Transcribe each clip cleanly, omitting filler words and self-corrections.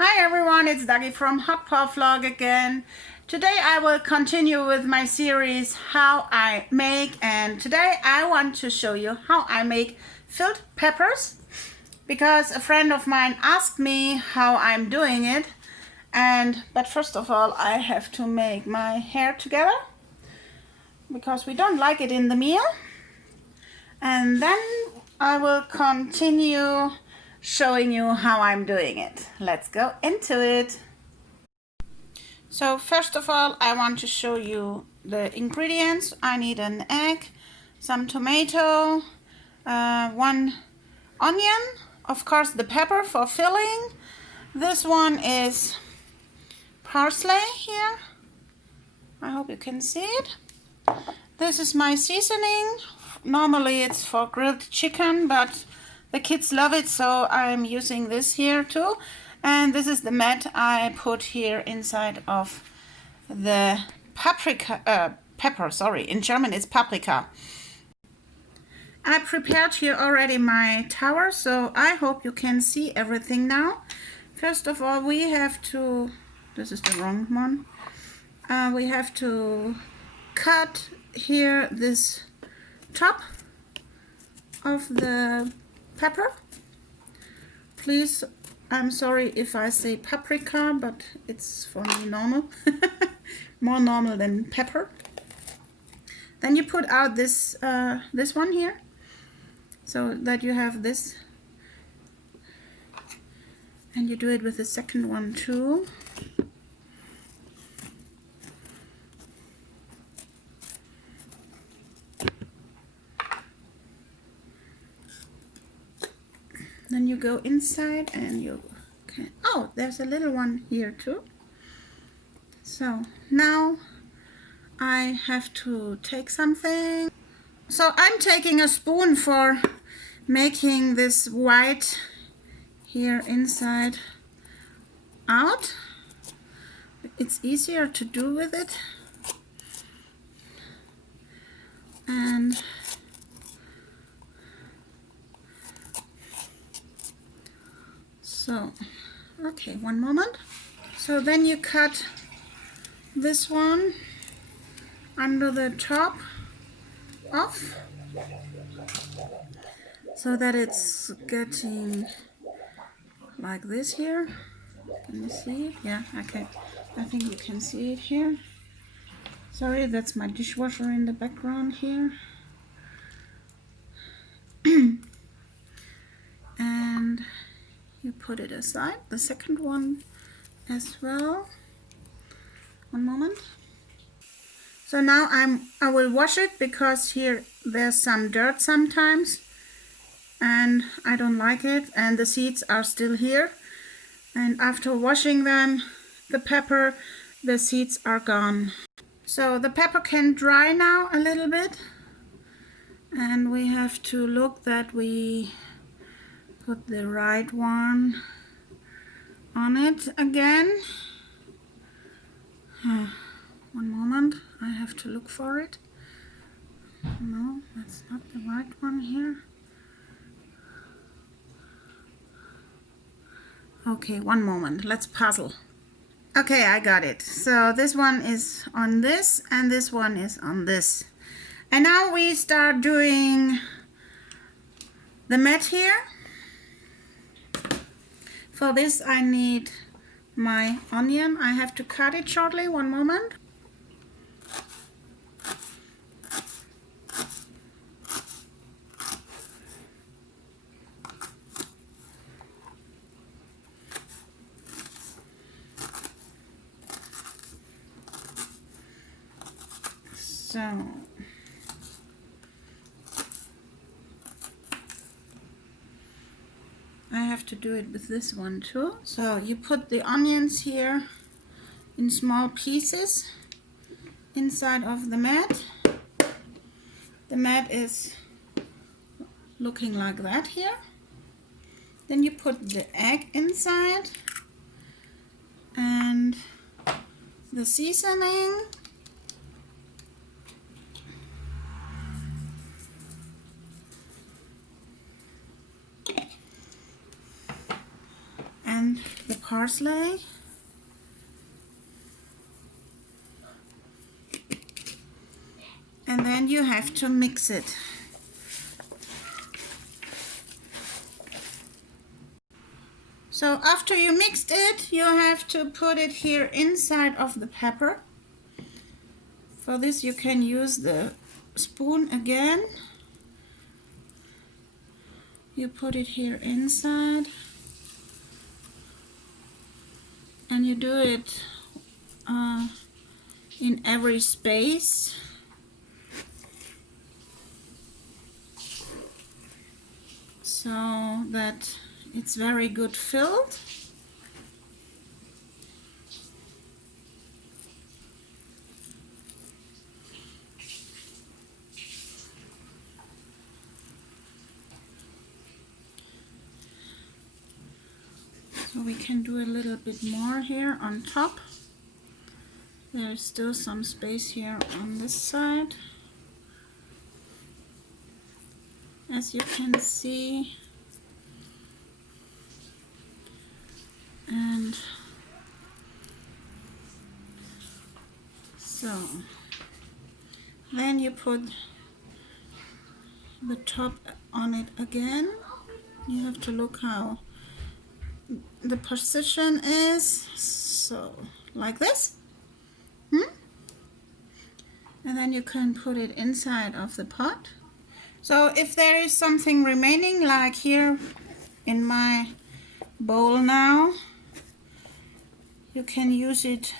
Hi everyone, it's Dagi from Hot Pot Vlog again. Today I will continue with my series How I Make, and today I want to show you how I make filled peppers because a friend of mine asked me how I'm doing it. But first of all I have to make my hair together because we don't like it in the meal, and then I will continue showing you how I'm doing it. Let's go into it. So first of all, I want to show you the ingredients. I need an egg, some tomato, one onion, of course the pepper for filling. This one is parsley here. I hope you can see it. This is my seasoning. Normally it's for grilled chicken, but the kids love it, so I'm using this here too. And this is the mat I put here inside of the pepper, sorry. In German it's paprika. I prepared here already my tower, so I hope you can see everything now. First of all, we have to, this is the wrong one. We have to cut here this top of the pepper. Please, I'm sorry if I say paprika, but it's for me normal. More normal than pepper. Then you put out this this one here, so that you have this, and you do it with the second one too. Then you go inside and you can, oh, there's a little one here too. So now I have to take something. So I'm taking a spoon for making this white here inside out. It's easier to do with it. And so, okay, one moment. So then you cut this one under the top off, so that it's getting like this here. Can you see it? Yeah, okay. I think you can see it here. Sorry, that's my dishwasher in the background here. And you put it aside, the second one as well. One moment. So now I will wash it because here there's some dirt sometimes and I don't like it, and the seeds are still here. And after washing them, the pepper, the seeds are gone. So the pepper can dry now a little bit, and we have to look that we put the right one on it again. One moment, I have to look for it. No, that's not the right one here. Okay, one moment, let's puzzle. Okay, I got it. So this one is on this and this one is on this. And now we start doing the mat here. For this I need my onion. I have to cut it shortly, one moment. So I have to do it with this one too. So you put the onions here in small pieces inside of the mat. The mat is looking like that here. Then you put the egg inside and the seasoning. And the parsley. And then you have to mix it. So after you mixed it, you have to put it here inside of the pepper. For this you can use the spoon again. You put it here inside. And you do it in every space. So that it's very good filled. So we can do a little bit more here on top. There's still some space here on this side. As you can see. And so then you put the top on it again. You have to look how the position is. So like this. And then you can put it inside of the pot. So if there is something remaining, like here in my bowl now, you can use it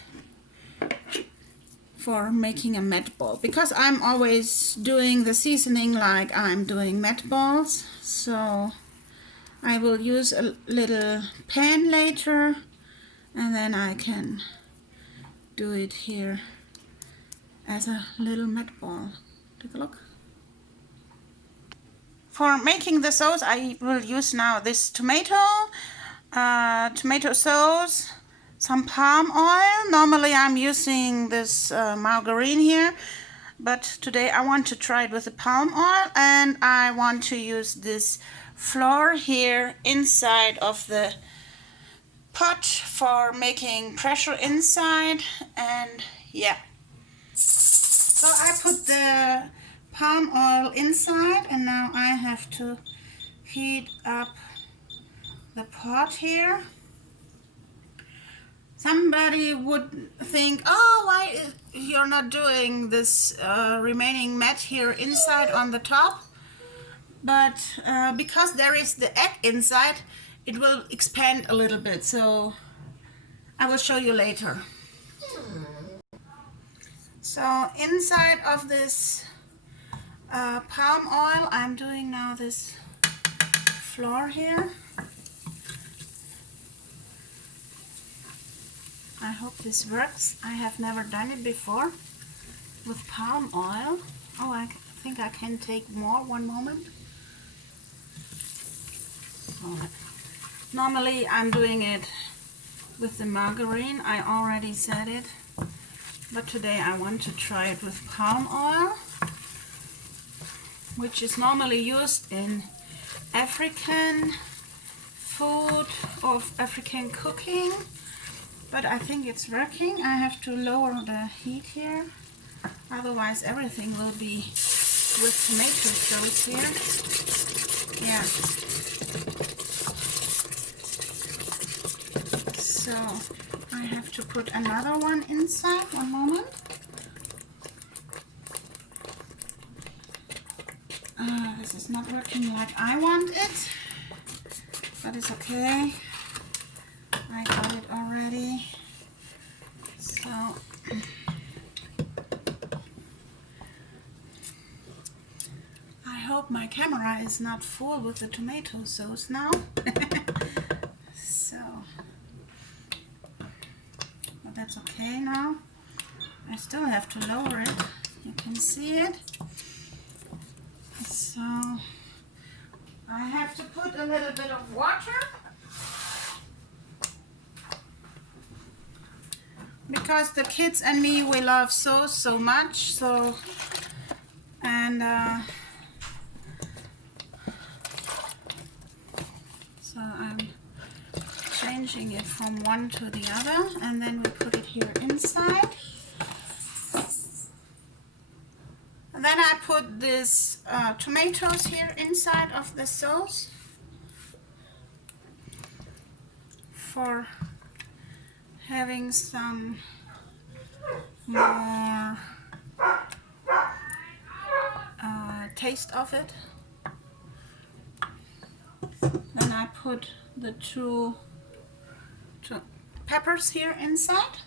for making a meatball, because I'm always doing the seasoning like I'm doing meatballs. So I will use a little pan later, and then I can do it here as a little meatball. Take a look. For making the sauce, I will use now this tomato sauce, some palm oil. Normally I'm using this margarine here, but today I want to try it with the palm oil, and I want to use this flour here inside of the pot for making pressure inside. And yeah, so I put the palm oil inside, and now I have to heat up the pot here. Somebody would think, oh, why you're not doing this remaining mat here inside on the top? But because there is the egg inside, it will expand a little bit, so I will show you later. So inside of this palm oil, I'm doing now this flour here. I hope this works. I have never done it before with palm oil. Oh, I think I can take more. One moment. So, normally I'm doing it with the margarine. I already said it. But today I want to try it with palm oil, which is normally used in African food or African cooking. But I think it's working. I have to lower the heat here, otherwise everything will be with tomato sauce here. Yeah. So I have to put another one inside. One moment. This is not working like I want it, but it's okay. I got it already. So I hope my camera is not full with the tomato sauce now. So, but that's okay now. I still have to lower it. You can see it. So I have to put a little bit of water, because the kids and me, we love sauce so much. So, and so I'm changing it from one to the other, and then we put it here inside. And then I put this tomatoes here inside of the sauce for having some more taste of it. Then I put the two peppers here inside.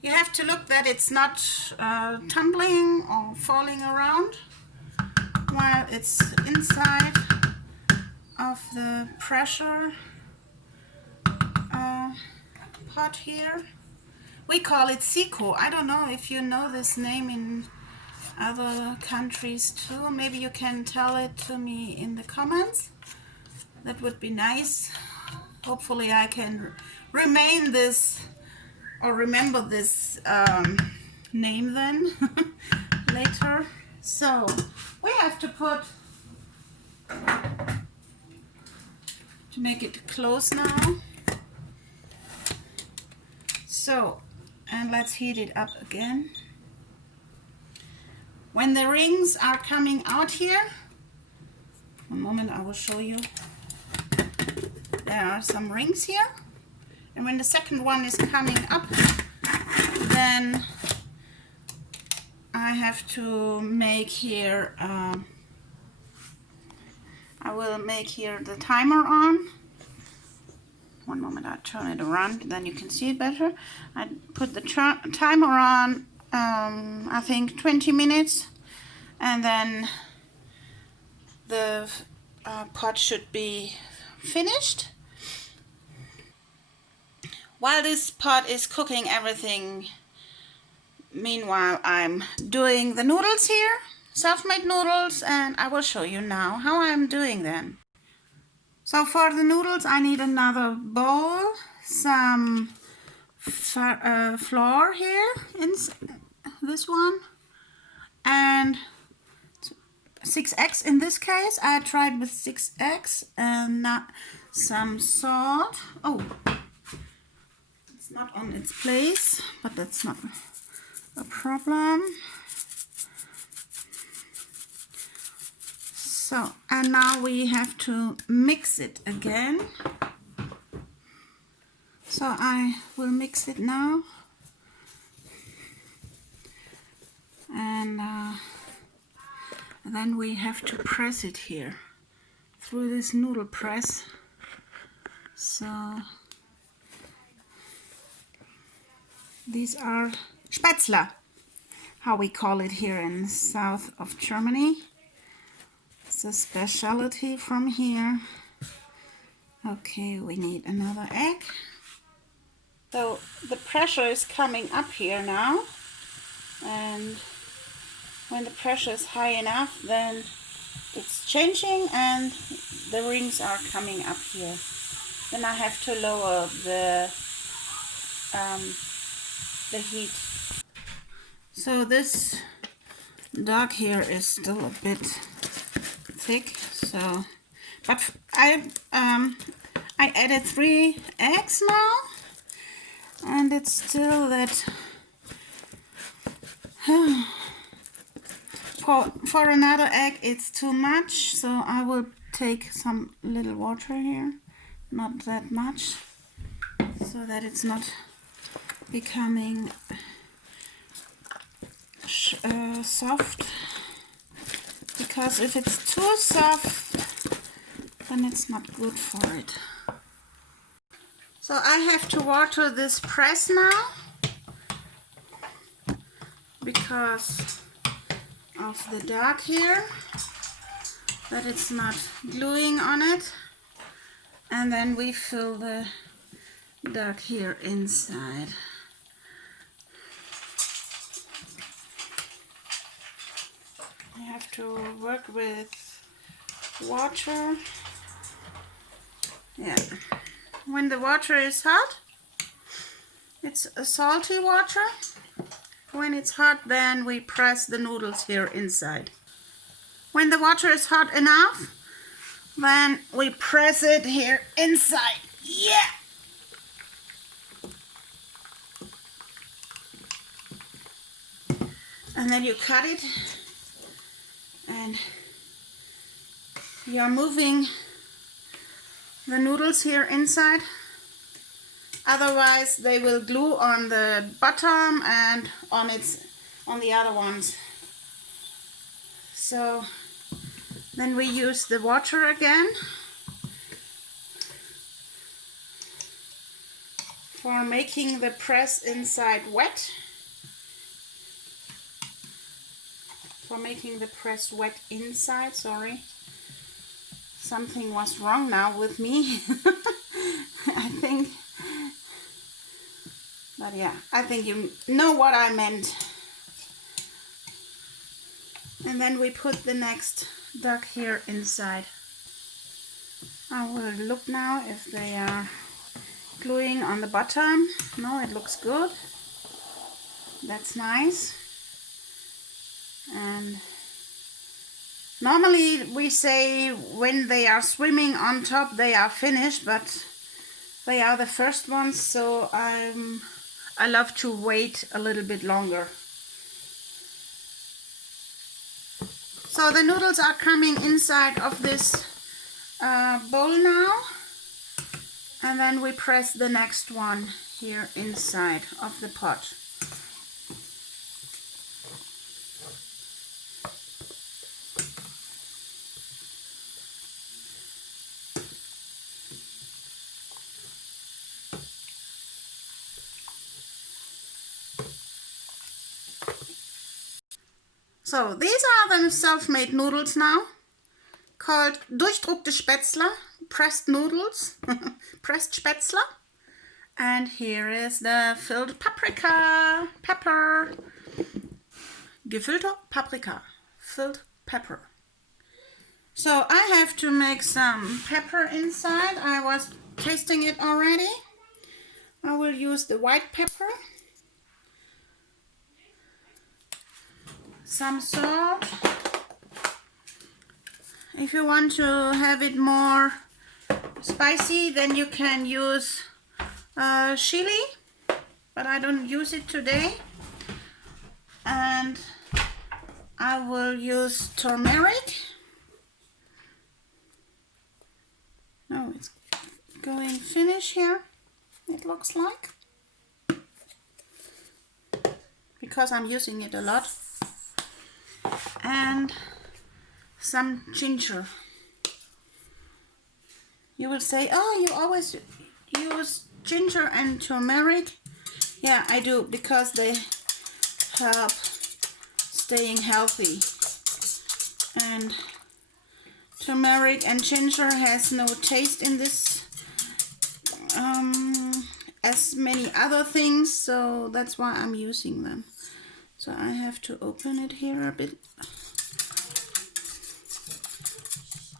You have to look that it's not tumbling or falling around while it's inside of the pressure pot here. We call it Siko. I don't know if you know this name in other countries too. Maybe you can tell it to me in the comments. That would be nice. Hopefully I can remain this or remember this name then later. So we have to put, to make it close now. So, and let's heat it up again. When the rings are coming out here, one moment, I will show you. There are some rings here. And when the second one is coming up, then I have to make here, I will make here the timer on. One moment, I'll turn it around, then you can see it better. I put the timer on, I think 20 minutes, and then the pot should be finished. While this pot is cooking everything, meanwhile I'm doing the noodles here, self-made noodles, and I will show you now how I'm doing them. So for the noodles I need another bowl, some flour here, in this one, and 6 eggs in this case. I tried with 6 eggs and some salt. Oh, it's not on its place, but that's not a problem. So, and now we have to mix it again. So I will mix it now. And then we have to press it here through this noodle press. So these are Spätzle, how we call it here in the south of Germany. It's a specialty from here. Okay, we need another egg. So the pressure is coming up here now, and when the pressure is high enough, then it's changing and the rings are coming up here. Then I have to lower the heat. So this dog here is still a bit thick, so but I added 3 eggs now, and it's still that for another egg it's too much, so I will take some little water here, not that much, so that it's not becoming soft, because if it's too soft then it's not good for it. So I have to water this press now because of the dark here, that it's not gluing on it, and then we fill the dark here inside. You have to work with water. Yeah, when the water is hot, it's a salty water. When it's hot, then we press the noodles here inside. when the water is hot enough, then we press it here inside. Yeah. And then you cut it, and you're moving the noodles here inside. Otherwise they will glue on the bottom and on the other ones. So then we use the water again for making the press inside wet. Inside, sorry. Something was wrong now with me. I think. But yeah, I think you know what I meant. And then we put the next duck here inside. I will look now if they are gluing on the bottom. No, it looks good. That's nice. And normally we say when they are swimming on top they are finished, but they are the first ones, so I love to wait a little bit longer. So the noodles are coming inside of this bowl now, and then we press the next one here inside of the pot. So these are the self-made noodles now, called durchdruckte Spätzle, pressed noodles, pressed Spätzle. And here is the filled pepper, gefüllte Paprika, filled pepper. So I have to make some pepper inside. I was tasting it already. I will use the white pepper. Some salt. If you want to have it more spicy, then you can use chili, but I don't use it today. And I will use turmeric. Oh, it's going finish here, it looks like, because I'm using it a lot. And some ginger. You will say, oh, you always use ginger and turmeric. Yeah, I do, because they help staying healthy. And turmeric and ginger has no taste in this as many other things, so that's why I'm using them. So I have to open it here a bit.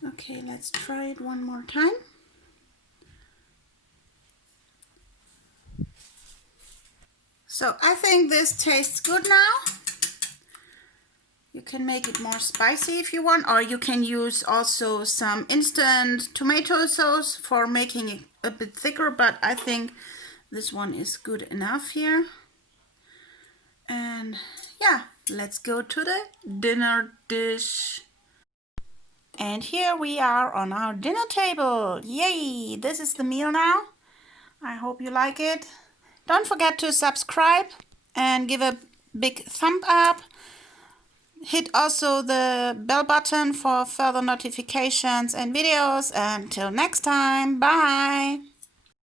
Okay, let's try it one more time. So I think this tastes good now. You can make it more spicy if you want, or you can use also some instant tomato sauce for making it a bit thicker, but I think this one is good enough here. And yeah, let's go to the dinner dish. And here we are on our dinner table. Yay! This is the meal now. I hope you like it. Don't forget to subscribe and give a big thumb up. Hit also the bell button for further notifications and videos. Until next time, bye!